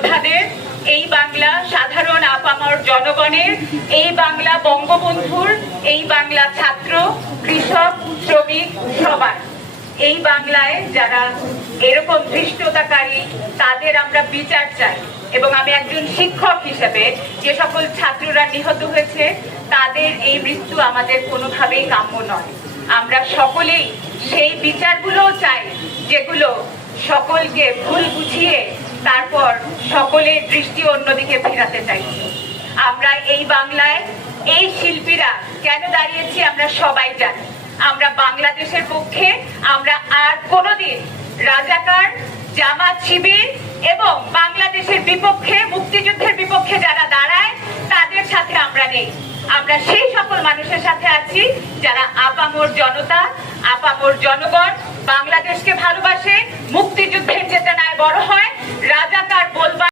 যোদ্ধাদের, এই বাংলা সাধারণ আপামর জনগণের, এই বাংলা বঙ্গবন্ধুর, এই বাংলা ছাত্র, কৃষক, শ্রমিক সবার। এই বাংলায় যারা এরকম ধৃষ্টতাকারী তাদের আমরা বিচার চাই। এবং আমি একজন শিক্ষক হিসেবে যে সকল ছাত্ররা নিহত হয়েছে তাদের এই মৃত্যু আমাদের কোনোভাবেই কাম্য নয়। আমরা সকলেই সেই বিচারগুলোও চাই যেগুলো সকলকে ভুল বুঝিয়ে তারপর সকলের দৃষ্টি অন্যদিকে ফেরাতে চাইছি। আমরা এই বাংলায় এই শিল্পীরা কেন দাঁড়িয়েছি আমরা সবাই জানি। আমরা বাংলাদেশের পক্ষে, আমরা আর কোনোদিন রাজাকার, জামাত শিবির এবং বাংলাদেশের বিপক্ষে, মুক্তিযুদ্ধের বিপক্ষে যারা দাঁড়ায় তাদের সাথে আমরা নেই। আমরা সেই সকল মানুষের সাথে আছি যারা আপামর জনতা, আপামর জনগণ, বাংলাদেশকে ভালোবাসে, মুক্তিযুদ্ধের চেতনায় বড় হয়, রাজাকার বলবা